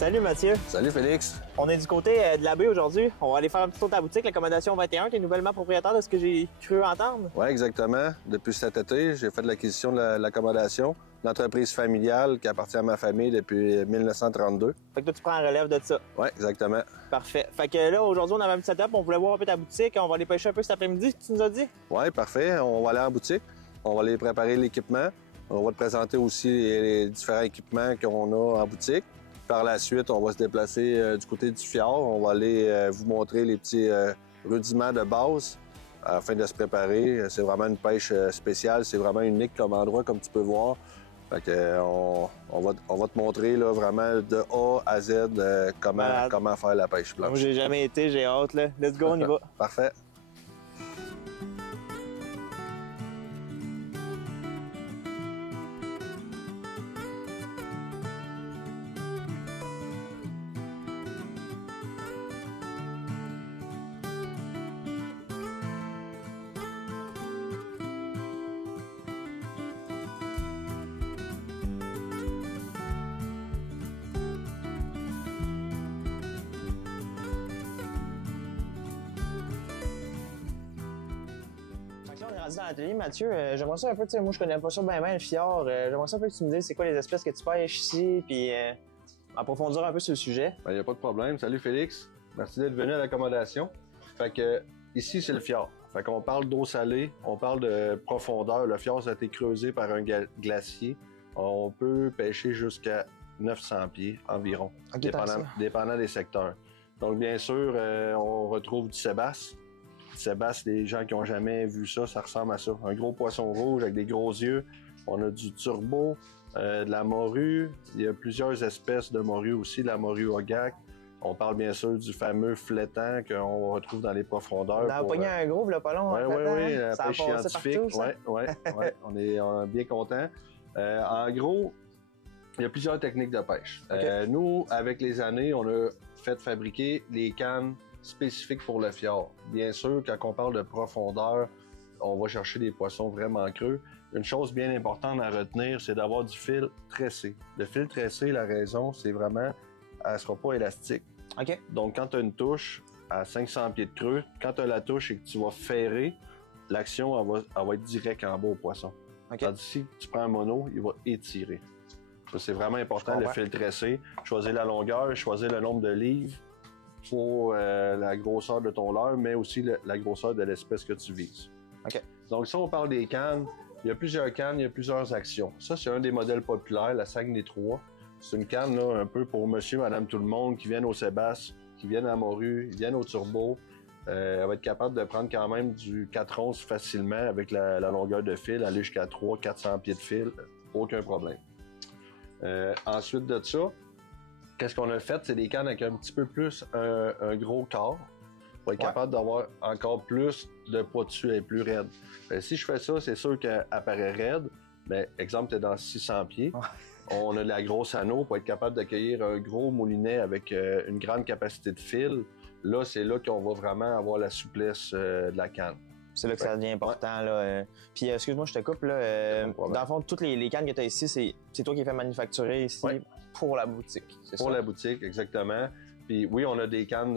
Salut Mathieu. Salut Félix. On est du côté de la baie aujourd'hui. On va aller faire un petit tour de ta boutique, l'accommodation 21, qui est nouvellement propriétaire de ce que j'ai cru entendre. Oui, exactement. Depuis cet été, j'ai fait de l'acquisition de l'accommodation. Une entreprise familiale qui appartient à ma famille depuis 1932. Fait que toi, tu prends en relève de ça. Oui, exactement. Parfait. Fait que là, aujourd'hui, on avait un petit setup. On voulait voir un peu ta boutique. On va aller pêcher un peu cet après-midi, tu nous as dit? Oui, parfait. On va aller en boutique. On va aller préparer l'équipement. On va te présenter aussi les différents équipements qu'on a en boutique. Par la suite, on va se déplacer du côté du fjord. On va aller vous montrer les petits rudiments de base afin de se préparer. C'est vraiment une pêche spéciale. C'est vraiment unique comme endroit, comme tu peux voir. Fait que, on va te montrer là, vraiment de A à Z comment faire la pêche blanche. Moi, j'ai jamais été, j'ai hâte. Là. Let's go, on y va. Parfait. On est rendu dans l'atelier, Mathieu. J'aimerais ça un peu, tu sais, moi je connais pas ça bien le fjord. J'aimerais ça un peu que tu me dises c'est quoi les espèces que tu pêches ici, puis approfondir un peu sur le sujet. Il n'y a pas de problème. Salut Félix. Merci d'être venu à l'accommodation. Fait que ici, c'est le fjord. Fait qu'on parle d'eau salée, on parle de profondeur. Le fjord, ça a été creusé par un glacier. On peut pêcher jusqu'à 900 pieds environ, Okay, dépendant des secteurs. Donc, bien sûr, on retrouve du sébasse. Sébasse, les gens qui n'ont jamais vu ça, ça ressemble à ça. Un gros poisson rouge avec des gros yeux. On a du turbo, de la morue. Il y a plusieurs espèces de morue aussi, de la morue ogak. On parle bien sûr du fameux flétan qu'on retrouve dans les profondeurs. On a pogné un gros, là, pas long. Oui, la pêche scientifique. Oui. On est bien contents. En gros, il y a plusieurs techniques de pêche. Okay. Nous, avec les années, on a fait fabriquer les cannes spécifiques pour le fjord. Bien sûr, quand on parle de profondeur, on va chercher des poissons vraiment creux. Une chose bien importante à retenir, c'est d'avoir du fil tressé. Le fil tressé, la raison, c'est vraiment, elle ne sera pas élastique. OK. Donc, quand tu as une touche à 500 pieds de creux, quand tu as la touche et que tu vas ferrer, l'action, elle va être directe en bas au poisson. Okay. Tandis que si tu prends un mono, il va étirer. C'est vraiment important, le fil tressé. Choisir la longueur, choisir le nombre de livres pour la grosseur de ton leurre, mais aussi la grosseur de l'espèce que tu vises. OK. Donc, si on parle des cannes, il y a plusieurs cannes, il y a plusieurs actions. Ça, c'est un des modèles populaires, la Saguenay 3. C'est une canne là, un peu pour monsieur, madame, tout le monde qui viennent au sébasse, qui viennent à morue, qui viennent au turbo. Elle va être capable de prendre quand même du 4 onces facilement avec la longueur de fil, aller jusqu'à 300-400 pieds de fil, aucun problème. Ensuite de ça, qu'est-ce qu'on a fait? C'est des cannes avec un petit peu plus un gros corps pour être capable d'avoir encore plus de poids dessus et plus raide. Si je fais ça, c'est sûr qu'elle paraît raide. Mais exemple, tu es dans 600 pieds. On a de la grosse anneau pour être capable d'accueillir un gros moulinet avec une grande capacité de fil. Là, c'est là qu'on va vraiment avoir la souplesse de la canne. C'est là que ça devient important. Là. Puis, excuse-moi, je te coupe. Là, dans le fond, toutes les cannes que tu as ici, c'est toi qui les fais manufacturer ici pour la boutique. Pour la boutique, exactement. Puis oui, on a des cannes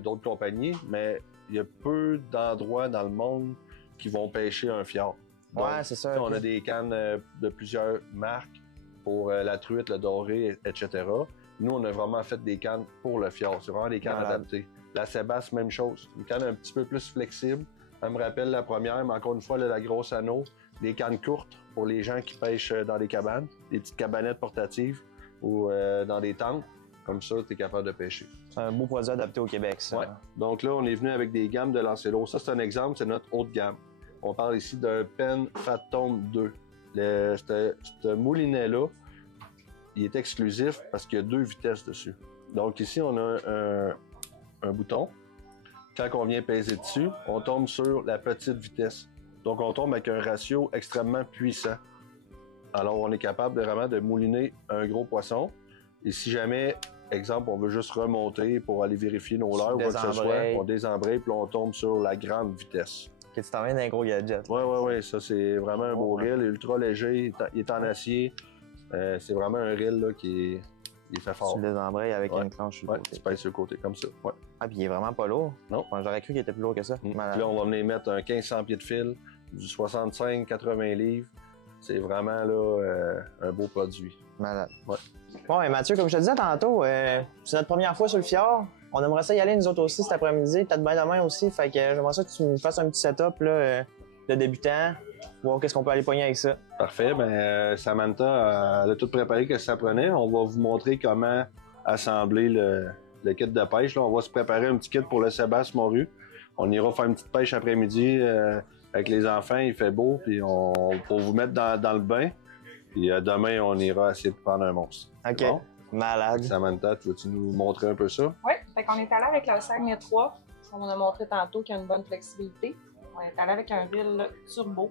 d'autres compagnies, mais il y a peu d'endroits dans le monde qui vont pêcher un fjord. Donc, ouais, c'est ça. On a des cannes de plusieurs marques pour la truite, le doré, etc. Nous, on a vraiment fait des cannes pour le fjord. C'est vraiment des cannes adaptées. La sébasse, même chose. Une canne un petit peu plus flexible. Elle me rappelle la première, mais encore une fois, là, la grosse anneau. Des cannes courtes pour les gens qui pêchent dans des cabanes, des petites cabanettes portatives ou dans des tentes. Comme ça, tu es capable de pêcher. C'est un beau produit adapté au Québec, ça. Ouais. Donc là, on est venu avec des gammes de lancer l'eau. Ça, c'est un exemple, c'est notre haute gamme. On parle ici d'un Penn Phantom 2. Ce moulinet-là, il est exclusif parce qu'il y a 2 vitesses dessus. Donc ici, on a un bouton. Quand on vient peser dessus, on tombe sur la petite vitesse. Donc on tombe avec un ratio extrêmement puissant. Alors on est capable vraiment de mouliner un gros poisson. Et si jamais, exemple, on veut juste remonter pour aller vérifier nos leurres ou quoi que ce soit, on désembraye puis on tombe sur la grande vitesse. Que tu t'emmènes d'un gros gadget. Oui. Ça, c'est vraiment un beau reel. Il est ultra léger, il est en acier. C'est vraiment un reel là, qui il fait Tu fort. le désembrayes avec Ouais. une planche sur Ouais, le côté. tu pèses sur le côté, comme ça. Ouais. Ah, puis il est vraiment pas lourd. Non. Enfin, j'aurais cru qu'il était plus lourd que ça. Puis Malade. là, on va venir mettre un 1500 pieds de fil, du 65-80 livres. C'est vraiment là, un beau produit. Malade. Ouais. Bon, et Mathieu, comme je te disais tantôt, c'est notre première fois sur le fjord. On aimerait ça y aller nous autres aussi cet après-midi, peut-être bien demain aussi. Fait que j'aimerais ça que tu me fasses un petit setup là, de débutant, voir qu'est-ce qu'on peut aller pogner avec ça. Parfait. Samantha, elle a tout préparé que ça prenait. On va vous montrer comment assembler le kit de pêche. Là, on va se préparer un petit kit pour le Sébastien Morue. On ira faire une petite pêche après-midi avec les enfants. Il fait beau, puis pour vous mettre dans le bain. Puis demain, on ira essayer de prendre un monstre. OK. Bon? Malade. Samantha, veux-tu nous montrer un peu ça? Oui, fait qu'on est allé avec le Saguenay 3, on a montré tantôt qu'il y a une bonne flexibilité. On est allé avec un huile turbo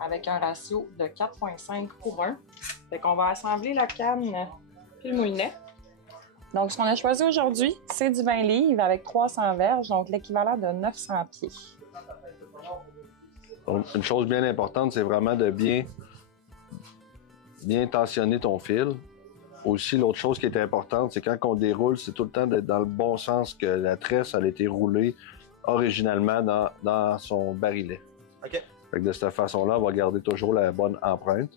avec un ratio de 4,5 pour 1. Fait qu'on va assembler la canne puis le moulinet. Donc, ce qu'on a choisi aujourd'hui, c'est du 20 livres avec 300 verges, donc l'équivalent de 900 pieds. Donc, une chose bien importante, c'est vraiment de bien tensionner ton fil. Aussi, l'autre chose qui est importante, c'est quand on déroule, c'est tout le temps d'être dans le bon sens que la tresse elle a été roulée originalement dans son barillet. OK. Fait que de cette façon-là, on va garder toujours la bonne empreinte.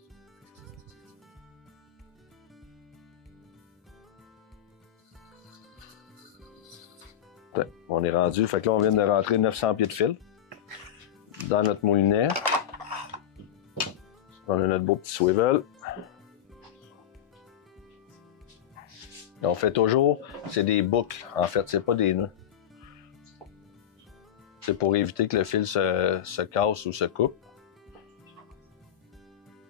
Ouais, on est rendu. Fait que là, on vient de rentrer 900 pieds de fil dans notre moulinet. On a notre beau petit swivel. Et on fait toujours, c'est des boucles, en fait, c'est pas des nœuds. C'est pour éviter que le fil se casse ou se coupe.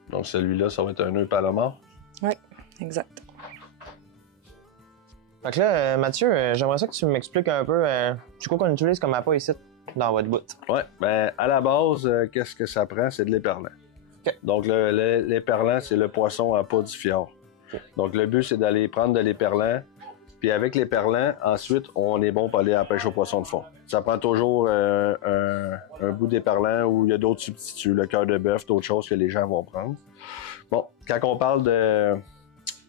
Donc celui-là, ça va être un nœud palomar. Oui, exact. Fait que là, Mathieu, j'aimerais ça que tu m'expliques un peu c'est quoi qu'on utilise comme appât ici dans votre bout. Ouais, ben à la base, qu'est-ce que ça prend? C'est de l'éperlant. OK. Donc l'éperlant, c'est le poisson à pas du fjord. OK. Donc le but, c'est d'aller prendre de l'éperlant. Puis avec l'éperlant, ensuite, on est bon pour aller à la pêche au poisson de fond. Ça prend toujours un bout d'éperlant où il y a d'autres substituts, le cœur de bœuf, d'autres choses que les gens vont prendre. Bon, quand on parle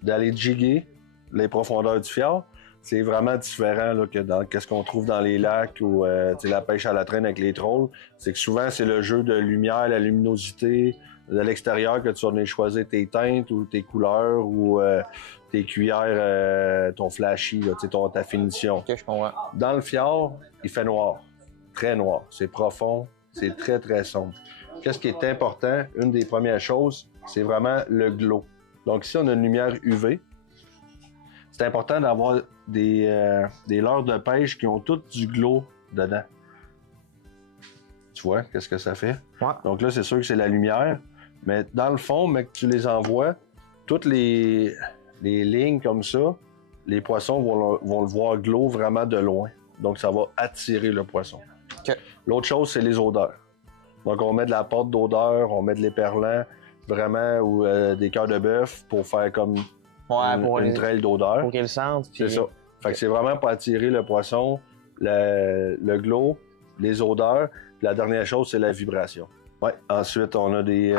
d'aller jigger les profondeurs du fjord, c'est vraiment différent là, que dans qu'est-ce qu'on trouve dans les lacs ou la pêche à la traîne avec les trolls. C'est que souvent, c'est le jeu de lumière, la luminosité de l'extérieur que tu vas venir choisir tes teintes ou tes couleurs ou tes cuillères, ton flashy, là, ta finition. OK, je comprends. Dans le fjord, il fait noir, très noir. C'est profond, c'est très, très sombre. Qu'est-ce qui est important? Une des premières choses, c'est vraiment le glow. Donc ici, on a une lumière UV. C'est important d'avoir des leurres de pêche qui ont toutes du glow dedans. Tu vois, qu'est-ce que ça fait? Ouais. Donc là, c'est sûr que c'est la lumière. Mais dans le fond, mais que tu les envoies, toutes les lignes comme ça, les poissons vont le voir glow vraiment de loin. Donc, ça va attirer le poisson. OK. L'autre chose, c'est les odeurs. Donc, on met de la pâte d'odeur, on met de l'éperlant, vraiment, ou des cœurs de bœuf pour faire comme une traîne d'odeur. Pour qu'ils le sentent. Puis... C'est ça. Fait que c'est vraiment pour attirer le poisson, le glow, les odeurs. Puis la dernière chose, c'est la vibration. Ouais. Ensuite, on a des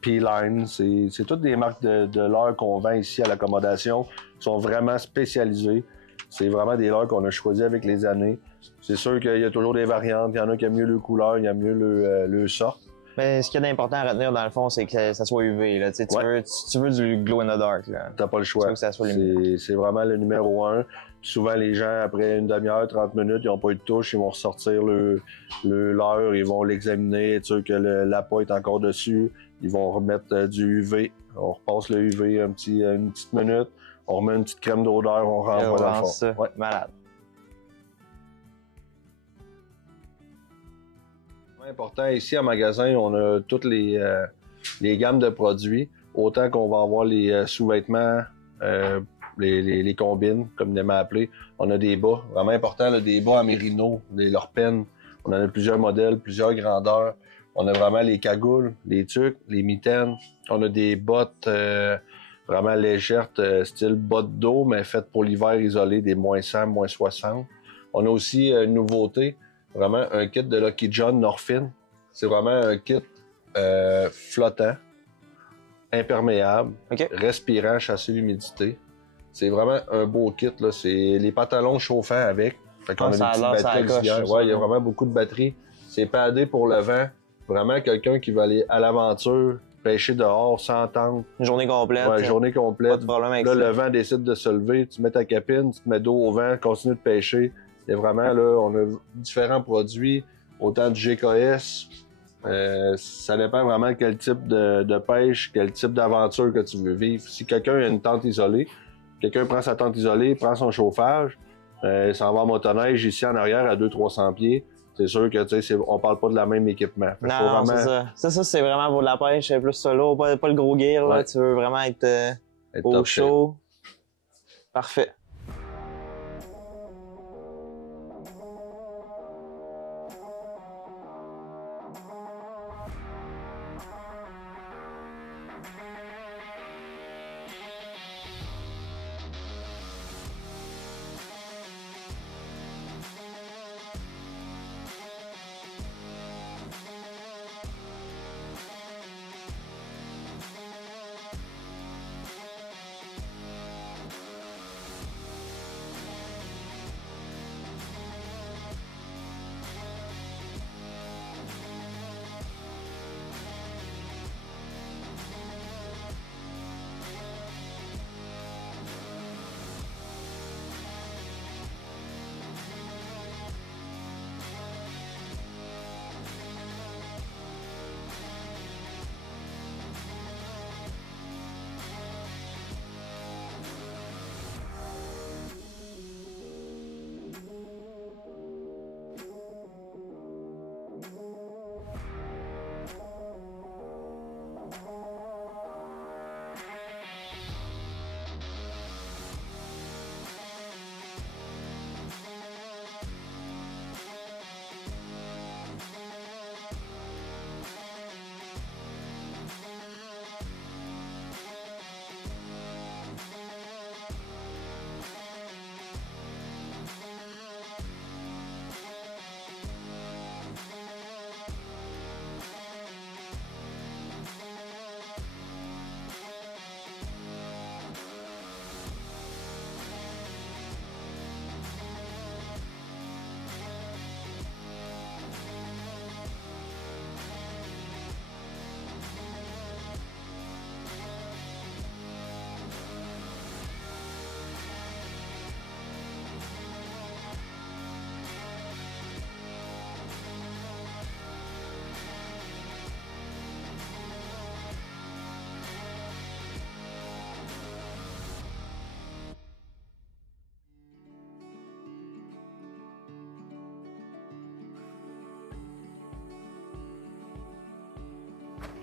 P-Line. C'est toutes des marques de leurres qu'on vend ici à l'accommodation. Ils sont vraiment spécialisés. C'est vraiment des leurres qu'on a choisis avec les années. C'est sûr qu'il y a toujours des variantes. Il y en a qui aiment mieux le couleur, il y a mieux le sort. Mais ce qu'il y a d'important à retenir dans le fond, c'est que ça soit UV. Là. Tu veux du glow in the dark. Là. T'as pas le choix. Tu veux que ça soit lumineux. C'est vraiment le numéro 1. Souvent, les gens, après une demi-heure, 30 minutes, ils n'ont pas eu de touche, ils vont ressortir le leurre, ils vont l'examiner, être sûr que l'appât est encore dessus. Ils vont remettre du UV. On repasse le UV une petite minute. On remet une petite crème d'odeur, on renvoie dans le fond. Ça. Ouais. Malade. Important, ici, à magasin, on a toutes les gammes de produits. Autant qu'on va avoir les sous-vêtements, les combines, comme on aime appeler. On a des bas, vraiment important, là, des bas en mérino, des lorpennes. On en a plusieurs modèles, plusieurs grandeurs. On a vraiment les cagoules, les tuques, les mitaines. On a des bottes vraiment légères, style bottes d'eau, mais faites pour l'hiver isolé, des moins 100, moins 60. On a aussi une nouveauté, vraiment un kit de Lucky John Norfin. C'est vraiment un kit flottant, imperméable, OK. respirant, chasser l'humidité. C'est vraiment un beau kit, là. C'est les pantalons chauffants avec. Fait qu'on a des petites batteries auxiliaires. Ouais, il y a vraiment beaucoup de batteries. C'est padé pour le vent. Vraiment quelqu'un qui va aller à l'aventure, pêcher dehors sans tente. Une journée complète. Ouais, journée complète. Pas de problème avec là, ça. le vent décide de se lever, tu mets ta capine, tu te mets dos au vent, continue de pêcher. Et vraiment, là, on a différents produits, autant du GKS. Ça dépend vraiment de quel type de pêche, quel type d'aventure que tu veux vivre. Si quelqu'un a une tente isolée, quelqu'un prend sa tente isolée, prend son chauffage, s'en va en motoneige ici en arrière à 200-300 pieds, c'est sûr que tu sais, on parle pas de la même équipement. Non, c'est ça. Ça, c'est vraiment pour de la pêche plus solo, pas le gros gear. Là. Tu veux vraiment être au chaud. Parfait.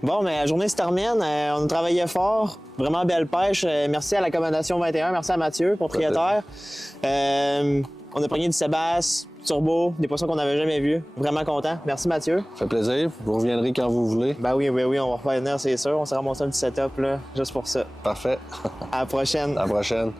Bon, mais la journée se termine. On a travaillé fort. Vraiment belle pêche. Merci à l'accommodation 21. Merci à Mathieu, propriétaire. On a pogné du sébasse, turbo, des poissons qu'on n'avait jamais vus. Vraiment content. Merci Mathieu. Ça fait plaisir. Vous reviendrez quand vous voulez. Ben oui, on va revenir, c'est sûr. On s'est ramassé un petit setup là, juste pour ça. Parfait. À la prochaine. À la prochaine.